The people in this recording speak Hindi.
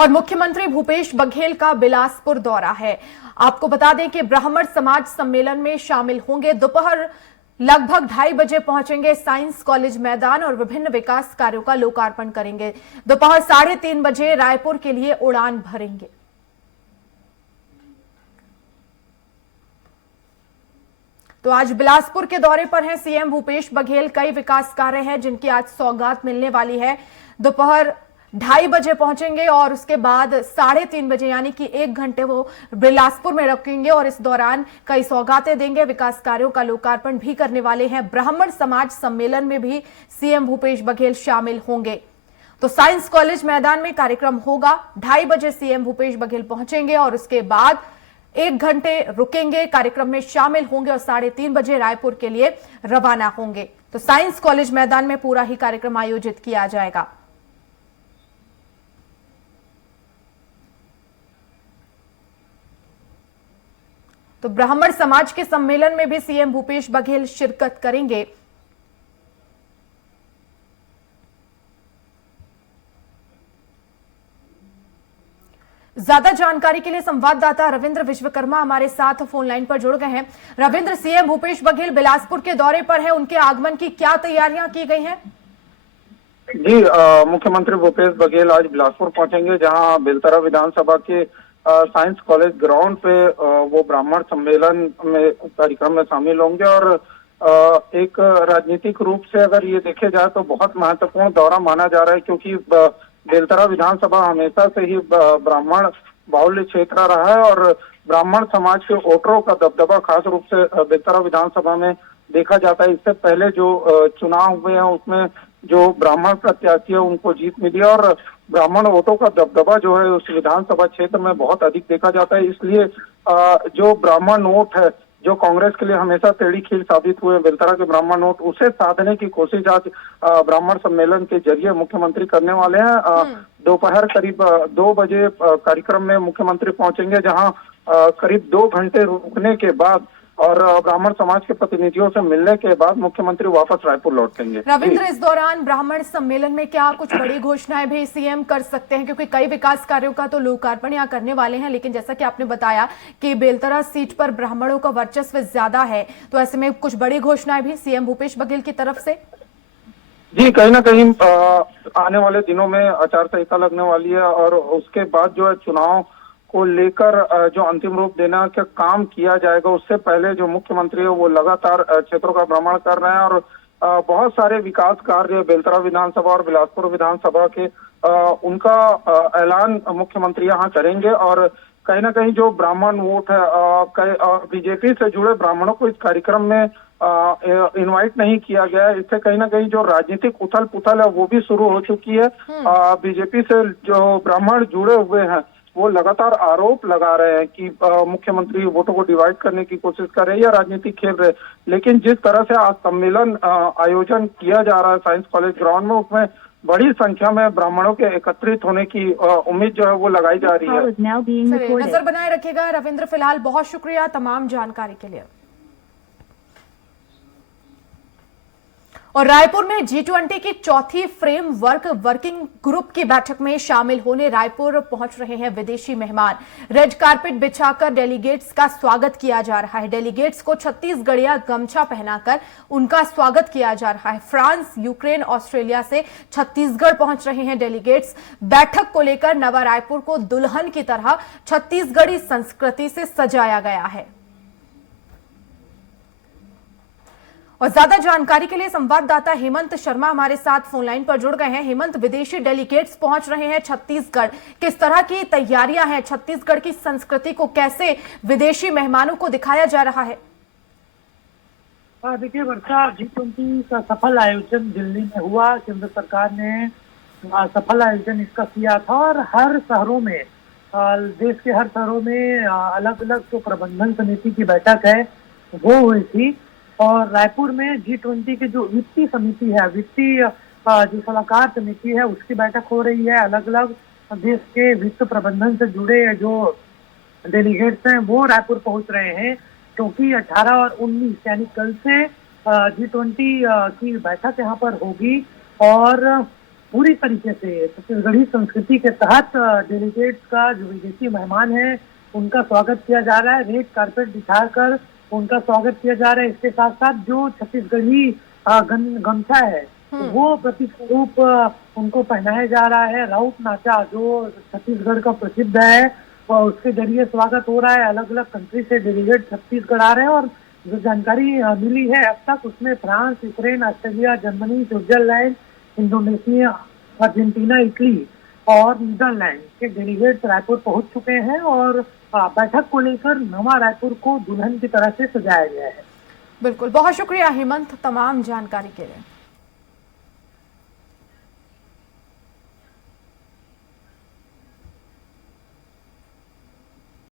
और मुख्यमंत्री भूपेश बघेल का बिलासपुर दौरा है। आपको बता दें कि ब्राह्मण समाज सम्मेलन में शामिल होंगे। दोपहर लगभग 2:30 बजे पहुंचेंगे साइंस कॉलेज मैदान और विभिन्न विकास कार्यों का लोकार्पण करेंगे। दोपहर 3:30 बजे रायपुर के लिए उड़ान भरेंगे। तो आज बिलासपुर के दौरे पर हैं सीएम भूपेश बघेल। कई विकास कार्य हैं जिनकी आज सौगात मिलने वाली है। दोपहर 2:30 बजे पहुंचेंगे और उसके बाद 3:30 बजे यानी कि 1 घंटे वो बिलासपुर में रुकेंगे और इस दौरान कई सौगातें देंगे। विकास कार्यों का लोकार्पण भी करने वाले हैं। ब्राह्मण समाज सम्मेलन में भी सीएम भूपेश बघेल शामिल होंगे। तो साइंस कॉलेज मैदान में कार्यक्रम होगा। 2:30 बजे सीएम भूपेश बघेल पहुंचेंगे और उसके बाद 1 घंटे रुकेंगे, कार्यक्रम में शामिल होंगे और 3:30 बजे रायपुर के लिए रवाना होंगे। तो साइंस कॉलेज मैदान में पूरा ही कार्यक्रम आयोजित किया जाएगा। तो ब्राह्मण समाज के सम्मेलन में भी सीएम भूपेश बघेल शिरकत करेंगे। ज्यादा जानकारी के लिए संवाददाता रविंद्र विश्वकर्मा हमारे साथ फोन लाइन पर जुड़ गए हैं। रविंद्र, सीएम भूपेश बघेल बिलासपुर के दौरे पर है, उनके आगमन की क्या तैयारियां की गई हैं? जी, मुख्यमंत्री भूपेश बघेल आज बिलासपुर पहुंचेंगे, जहां बेलतरा विधानसभा के साइंस कॉलेज ग्राउंड पे वो ब्राह्मण सम्मेलन में कार्यक्रम में शामिल होंगे। और एक राजनीतिक रूप से अगर ये देखे जाए तो बहुत महत्वपूर्ण दौरा माना जा रहा है, क्योंकि बेलतरा विधानसभा हमेशा से ही ब्राह्मण बाहुल्य क्षेत्र रहा है और ब्राह्मण समाज के वोटरों का दबदबा खास रूप से बेलतरा विधानसभा में देखा जाता है। इससे पहले जो चुनाव हुए हैं उसमें जो ब्राह्मण प्रत्याशी है उनको जीत मिली और ब्राह्मण वोटों का दबदबा जो है उस विधानसभा क्षेत्र में बहुत अधिक देखा जाता है। इसलिए जो ब्राह्मण वोट है, जो कांग्रेस के लिए हमेशा टेढ़ी खीर साबित हुए बेलतरा के ब्राह्मण वोट, उसे साधने की कोशिश आज ब्राह्मण सम्मेलन के जरिए मुख्यमंत्री करने वाले हैं। दोपहर करीब 2 बजे कार्यक्रम में मुख्यमंत्री पहुंचेंगे, जहां करीब 2 घंटे रुकने के बाद और ब्राह्मण समाज के प्रतिनिधियों से मिलने के बाद मुख्यमंत्री वापस रायपुर लौटेंगे। रविंद्र, इस दौरान ब्राह्मण सम्मेलन में क्या कुछ बड़ी घोषणाएं भी सीएम कर सकते हैं, क्योंकि कई विकास कार्यों का तो लोकार्पण यहाँ करने वाले हैं, लेकिन जैसा कि आपने बताया कि बेलतरा सीट पर ब्राह्मणों का वर्चस्व ज्यादा है, तो ऐसे में कुछ बड़ी घोषणाएं भी सीएम भूपेश बघेल की तरफ से? जी, कहीं ना कहीं आने वाले दिनों में आचार संहिता लगने वाली है और उसके बाद जो है चुनाव को लेकर जो अंतिम रूप देना का काम किया जाएगा। उससे पहले जो मुख्यमंत्री है वो लगातार क्षेत्रों का भ्रमण कर रहे हैं और बहुत सारे विकास कार्य बेलतरा विधानसभा और बिलासपुर विधानसभा के उनका ऐलान मुख्यमंत्री यहाँ करेंगे। और कहीं ना कहीं जो ब्राह्मण वोट है बीजेपी से जुड़े ब्राह्मणों को इस कार्यक्रम में इनवाइट नहीं किया गया है। इससे कहीं ना कहीं जो राजनीतिक उथल पुथल है वो भी शुरू हो चुकी है। बीजेपी से जो ब्राह्मण जुड़े हुए हैं वो लगातार आरोप लगा रहे हैं कि मुख्यमंत्री वोटों को डिवाइड करने की कोशिश कर रहे हैं या राजनीतिक खेल रहे हैं। लेकिन जिस तरह से आज सम्मेलन आयोजन किया जा रहा है साइंस कॉलेज ग्राउंड में, उसमें बड़ी संख्या में ब्राह्मणों के एकत्रित होने की उम्मीद जो है वो लगाई जा रही है। नजर बनाए रखिएगा रविंद्र। फिलहाल बहुत शुक्रिया तमाम जानकारी के लिए। और रायपुर में G20 की चौथी फ्रेमवर्क वर्किंग ग्रुप की बैठक में शामिल होने रायपुर पहुंच रहे हैं विदेशी मेहमान। रेड कारपेट बिछाकर डेलीगेट्स का स्वागत किया जा रहा है। डेलीगेट्स को छत्तीसगढ़िया गमछा पहनाकर उनका स्वागत किया जा रहा है। फ्रांस, यूक्रेन, ऑस्ट्रेलिया से छत्तीसगढ़ पहुंच रहे हैं डेलीगेट्स। बैठक को लेकर नवा रायपुर को दुल्हन की तरह छत्तीसगढ़ी संस्कृति से सजाया गया है। और ज्यादा जानकारी के लिए संवाददाता हेमंत शर्मा हमारे साथ फोन लाइन पर जुड़ गए हैं। हेमंत, विदेशी डेलीगेट्स पहुंच रहे हैं छत्तीसगढ़, किस तरह की तैयारियां हैं? छत्तीसगढ़ की संस्कृति को कैसे विदेशी मेहमानों को दिखाया जा रहा है? देखिए वर्षा, G20 का सफल आयोजन दिल्ली में हुआ। केंद्र सरकार ने सफल आयोजन इसका किया था और हर शहरों में, देश के हर शहरों में अलग अलग जो प्रबंधन समिति की बैठक है वो हुई थी। और रायपुर में G20 की जो वित्तीय समिति है, वित्तीय जो सलाहकार समिति है, उसकी बैठक हो रही है। अलग अलग देश के वित्त प्रबंधन से जुड़े जो डेलीगेट्स हैं वो रायपुर पहुंच रहे हैं, क्योंकि 18 और 19 यानी कल से G20 की बैठक यहाँ पर होगी। और पूरी तरीके से छत्तीसगढ़ी संस्कृति के तहत डेलीगेट्स का जो विदेशी मेहमान है उनका स्वागत किया जा रहा है। रेड कारपेट बिछाकर उनका स्वागत किया जा रहा है। इसके साथ साथ जो छत्तीसगढ़ी गमछा है वो प्रतीक स्वरूप उनको पहनाया जा रहा है। राउत नाचा जो छत्तीसगढ़ का प्रसिद्ध है और उसके जरिए स्वागत हो रहा है। अलग अलग कंट्री से डेलीगेट छत्तीसगढ़ आ रहे हैं और जो जानकारी मिली है अब तक उसमें France, Ukraine, Australia, Germany, Switzerland, Indonesia, Argentina, Italy और नीदरलैंड के डेलीगेट्स रायपुर पहुंच चुके हैं और बैठक को लेकर नवा रायपुर को दुल्हन की तरह से सजाया गया है। बिल्कुल, बहुत शुक्रिया हेमंत तमाम जानकारी के लिए।